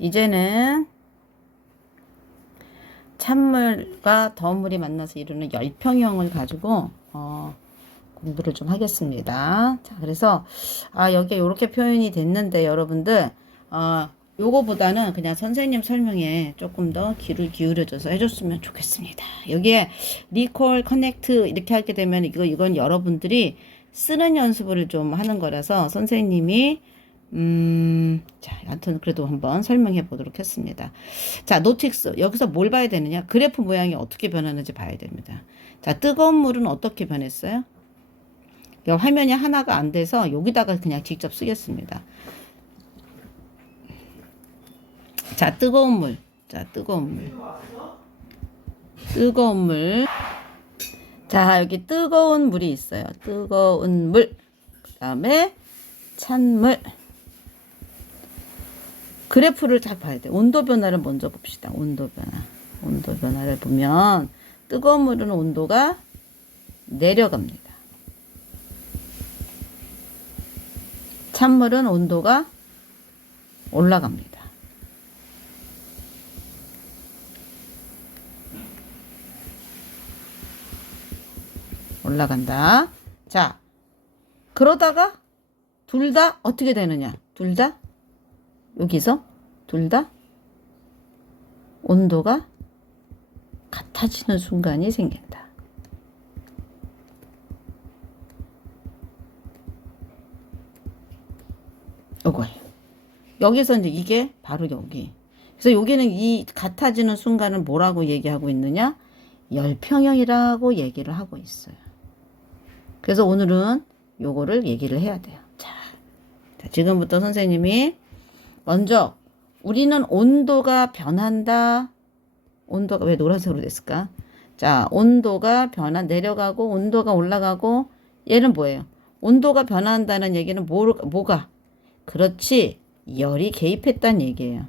이제는 찬물과 더운 물이 만나서 이루는 열평형을 가지고 공부를 좀 하겠습니다. 자, 그래서 여기에 이렇게 표현이 됐는데 여러분들 요거보다는 그냥 선생님 설명에 조금 더 귀를 기울여줘서 해줬으면 좋겠습니다. 여기에 리콜, 커넥트 이렇게 하게 되면 이건 여러분들이 쓰는 연습을 좀 하는 거라서 선생님이 자, 아무튼 그래도 한번 설명해 보도록 했습니다. 자, 노틱스. 여기서 뭘 봐야 되느냐? 그래프 모양이 어떻게 변하는지 봐야 됩니다. 자, 뜨거운 물은 어떻게 변했어요? 화면이 하나가 안 돼서 여기다가 그냥 직접 쓰겠습니다. 자, 뜨거운 물. 자, 뜨거운 물. 뜨거운 물. 자, 여기 뜨거운 물이 있어요. 뜨거운 물. 그 다음에 찬물. 그래프를 잘 봐야 돼. 온도 변화를 먼저 봅시다. 온도 변화. 온도 변화를 보면 뜨거운 물은 온도가 내려갑니다. 찬물은 온도가 올라갑니다. 올라간다. 자, 그러다가 둘 다 어떻게 되느냐? 둘 다 여기서 둘 다 온도가 같아지는 순간이 생긴다. 이거예요. 여기서 이제 이게 바로 여기. 그래서 여기는 이 같아지는 순간을 뭐라고 얘기하고 있느냐? 열평형이라고 얘기를 하고 있어요. 그래서 오늘은 요거를 얘기를 해야 돼요. 자, 지금부터 선생님이 먼저 우리는 온도가 변한다. 온도가 왜 노란색으로 됐을까? 자, 온도가 내려가고 온도가 올라가고 얘는 뭐예요? 온도가 변한다는 얘기는 뭐가? 그렇지. 열이 개입했다는 얘기예요.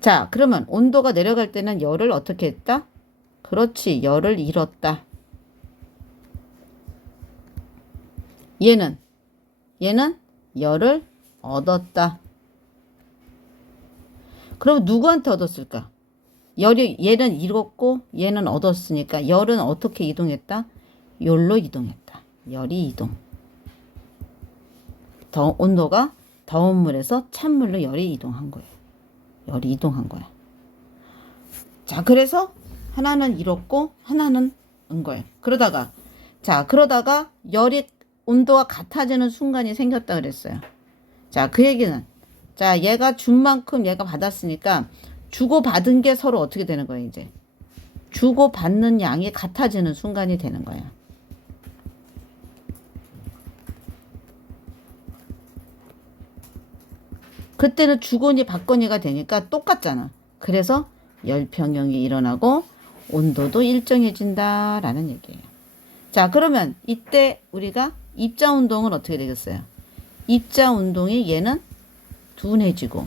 자, 그러면 온도가 내려갈 때는 열을 어떻게 했다? 그렇지. 열을 잃었다. 얘는 열을 얻었다. 그럼 누구한테 얻었을까? 얘는 잃었고 얘는 얻었으니까 열은 어떻게 이동했다? 열로 이동했다. 열이 이동. 온도가 더운 물에서 찬물로 열이 이동한 거예요. 열이 이동한 거야. 자, 그래서 하나는 잃었고 하나는 은 거예요. 그러다가 온도가 같아지는 순간이 생겼다 그랬어요. 자, 그 얘기는 자, 얘가 준 만큼 얘가 받았으니까 주고받은 게 서로 어떻게 되는 거예요, 이제. 주고받는 양이 같아지는 순간이 되는 거야. 그때는 주거니 받거니가 되니까 똑같잖아. 그래서 열평형이 일어나고 온도도 일정해진다라는 얘기예요. 자, 그러면 이때 우리가 입자 운동은 어떻게 되겠어요? 입자 운동이 얘는 둔해지고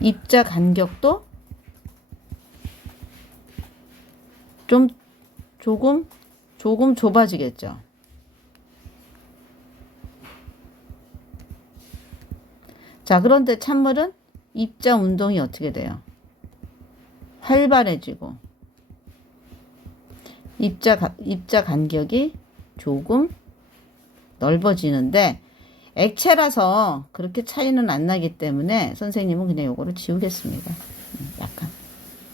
입자 간격도 조금 좁아지겠죠. 자, 그런데 찬물은 입자 운동이 어떻게 돼요? 활발해지고 입자 간격이 조금 넓어지는데 액체라서 그렇게 차이는 안 나기 때문에 선생님은 그냥 요거를 지우겠습니다. 약간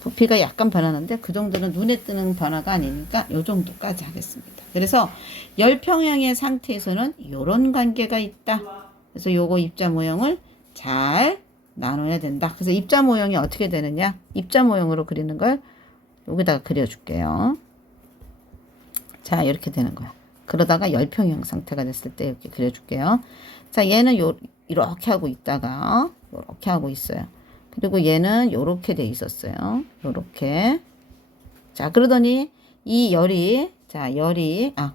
부피가 약간 변하는데 그 정도는 눈에 띄는 변화가 아니니까 요 정도까지 하겠습니다. 그래서 열평형의 상태에서는 요런 관계가 있다. 그래서 요거 입자 모형을 잘 나눠야 된다. 그래서 입자 모형이 어떻게 되느냐? 입자 모형으로 그리는 걸 여기다가 그려줄게요. 자, 이렇게 되는 거야. 그러다가 열평형 상태가 됐을 때 이렇게 그려줄게요. 자, 얘는 이렇게 하고 있다가 이렇게 하고 있어요. 그리고 얘는 이렇게 돼 있었어요. 이렇게. 자, 그러더니 이 열이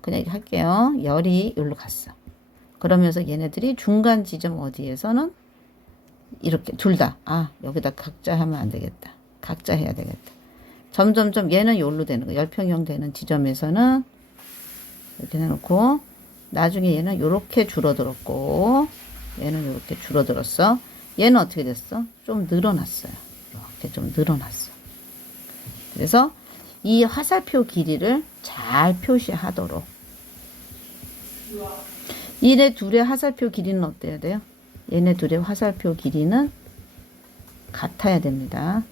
그냥 할게요. 열이 여기로 갔어. 그러면서 얘네들이 중간 지점 어디에서는 이렇게 둘 다 여기다 각자 하면 안 되겠다. 각자 해야 되겠다. 점점점 얘는 여기로 되는 거. 열평형 되는 지점에서는 이렇게 해놓고 나중에 얘는 이렇게 줄어들었고 얘는 이렇게 줄어들었어. 얘는 어떻게 됐어? 좀 늘어났어요. 이렇게 좀 늘어났어. 그래서 이 화살표 길이를 잘 표시하도록. 얘네 둘의 화살표 길이는 어때야 돼요? 얘네 둘의 화살표 길이는 같아야 됩니다.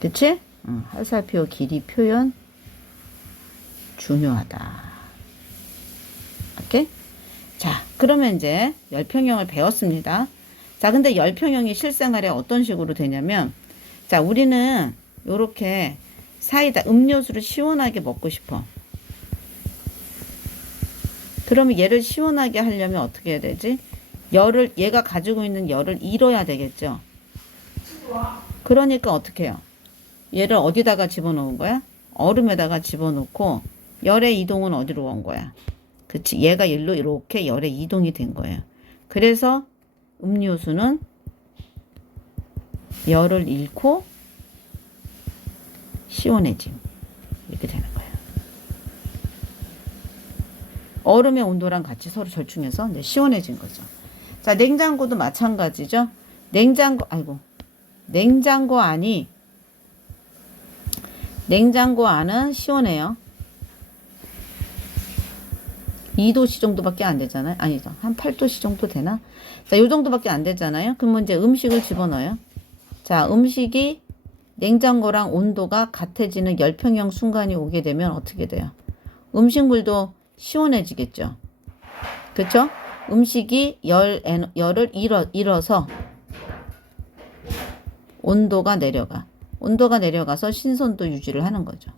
그치? 화살표 길이 표현 중요하다. 오케이? 자, 그러면 이제 열평형을 배웠습니다. 자, 근데 열평형이 실생활에 어떤 식으로 되냐면, 자, 우리는 요렇게 사이다, 음료수를 시원하게 먹고 싶어. 그러면 얘를 시원하게 하려면 어떻게 해야 되지? 얘가 가지고 있는 열을 잃어야 되겠죠? 그러니까 어떻게 해요? 얘를 어디다가 집어넣은 거야? 얼음에다가 집어넣고 열의 이동은 어디로 온 거야? 그치? 얘가 일로 이렇게 열의 이동이 된 거예요. 그래서 음료수는 열을 잃고 시원해짐. 이렇게 되는 거예요. 얼음의 온도랑 같이 서로 절충해서 이제 시원해진 거죠. 자, 냉장고도 마찬가지죠. 냉장고 안은 시원해요. 2도씨 정도밖에 안 되잖아요. 아니죠. 한 8도씨 정도 되나? 자, 요 정도밖에 안 되잖아요. 그러면 이제 음식을 집어넣어요. 자, 음식이 냉장고랑 온도가 같아지는 열평형 순간이 오게 되면 어떻게 돼요? 음식물도 시원해지겠죠. 그쵸? 음식이 열을 잃어서 온도가 내려가. 온도가 내려가서 신선도 유지를 하는 거죠.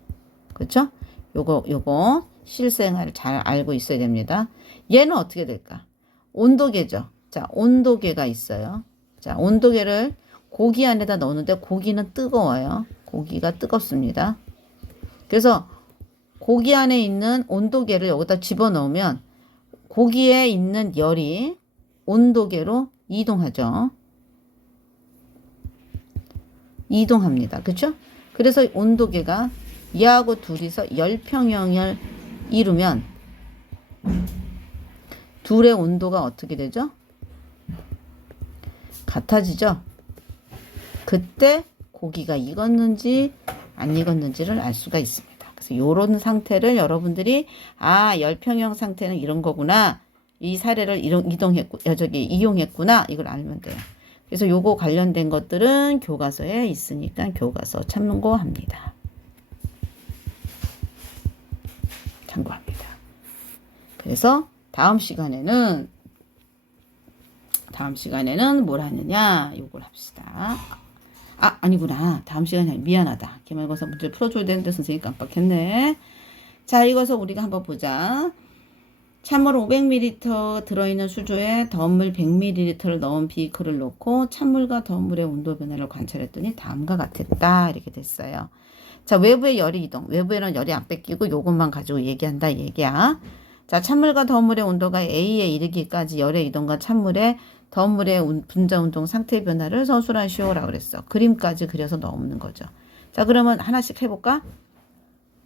그쵸? 요거 실생활을 잘 알고 있어야 됩니다. 얘는 어떻게 될까? 온도계죠. 자, 온도계가 있어요. 자, 온도계를 고기 안에다 넣는데 고기는 뜨거워요. 고기가 뜨겁습니다. 그래서 고기 안에 있는 온도계를 여기다 집어넣으면 고기에 있는 열이 온도계로 이동하죠. 이동합니다. 그쵸? 그래서 온도계가 얘하고 둘이서 열평형을 이루면 둘의 온도가 어떻게 되죠? 같아지죠? 그때 고기가 익었는지 안 익었는지를 알 수가 있습니다. 그래서 이런 상태를 여러분들이 열평형 상태는 이런 거구나. 이 사례를 이용했구나. 이걸 알면 돼요. 그래서 요거 관련된 것들은 교과서에 있으니까 교과서 참고합니다. 참고합니다. 그래서 다음 시간에는 뭘 하느냐 요걸 합시다. 아니구나. 다음 시간에 미안하다. 기말고사 문제 풀어줘야 되는데 선생님이 깜빡했네. 자, 이것을 우리가 한번 보자. 찬물 500ml 들어있는 수조에 덤물 100ml를 넣은 비커를 놓고 찬물과 덤물의 온도 변화를 관찰했더니 다음과 같았다. 이렇게 됐어요. 자, 외부의 열이 이동. 외부에는 열이 안 뺏기고 요것만 가지고 얘기한다 얘기야. 자, 찬물과 덤물의 온도가 A에 이르기까지 열의 이동과 찬물의 덤물의 분자 운동 상태 변화를 서술하시오라고 그랬어. 그림까지 그려서 넣는 거죠. 자, 그러면 하나씩 해볼까?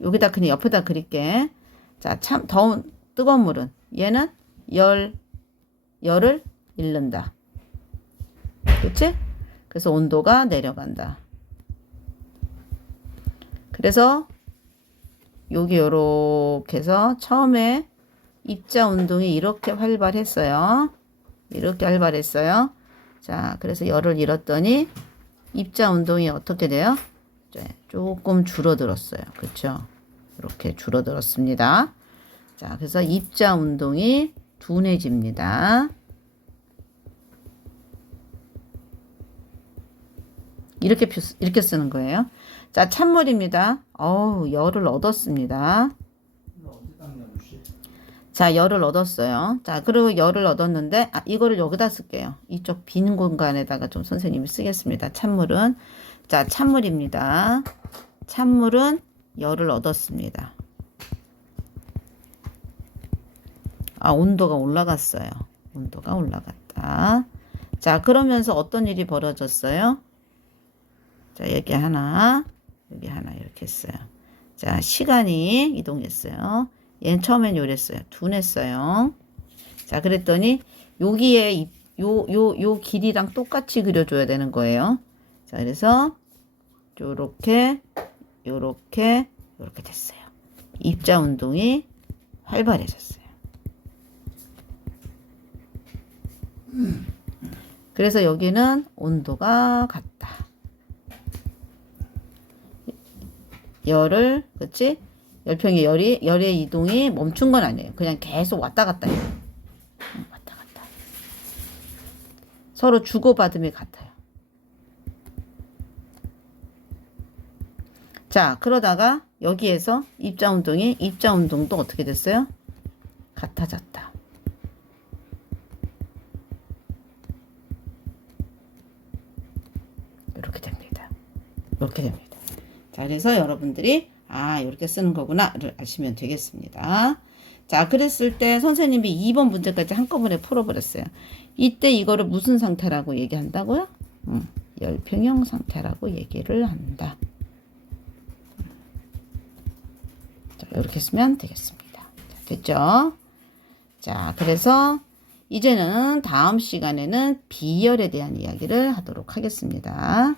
여기다 그냥 옆에다 그릴게. 자, 뜨거운 물은 얘는 열을 잃는다. 그치? 그래서 온도가 내려간다. 그래서 여기 요렇게 해서 처음에 입자 운동이 이렇게 활발했어요. 이렇게 활발했어요. 자, 그래서 열을 잃었더니 입자 운동이 어떻게 돼요? 조금 줄어들었어요. 그렇죠? 이렇게 줄어들었습니다. 자, 그래서 입자 운동이 둔해집니다. 이렇게 쓰는 거예요. 자, 찬물입니다. 열을 얻었습니다. 자, 열을 얻었어요. 자, 그리고 열을 얻었는데, 이거를 여기다 쓸게요. 이쪽 빈 공간에다가 좀 선생님이 쓰겠습니다. 찬물은. 자, 찬물입니다. 찬물은 열을 얻었습니다. 온도가 올라갔어요. 온도가 올라갔다. 자, 그러면서 어떤 일이 벌어졌어요? 자, 여기 하나 이렇게 했어요. 자, 시간이 이동했어요. 얘는 처음엔 요랬어요. 둔했어요. 자, 그랬더니 여기에 요 길이랑 똑같이 그려줘야 되는 거예요. 자, 그래서 요렇게 요렇게 됐어요. 입자 운동이 활발해졌어요. 그래서 여기는 온도가 같다. 그치? 열평의 열의 이동이 멈춘 건 아니에요. 그냥 계속 왔다 갔다 해요. 왔다 갔다. 서로 주고받음이 같아요. 자, 그러다가 여기에서 입자 운동도 어떻게 됐어요? 같아졌다. 이렇게 됩니다. 이렇게 됩니다. 자, 그래서 여러분들이 이렇게 쓰는 거구나를 아시면 되겠습니다. 자, 그랬을 때 선생님이 2번 문제까지 한꺼번에 풀어버렸어요. 이때 이거를 무슨 상태라고 얘기한다고요? 열평형 상태라고 얘기를 한다. 자, 이렇게 쓰면 되겠습니다. 자, 됐죠? 자, 그래서 이제는 다음 시간에는 비열에 대한 이야기를 하도록 하겠습니다.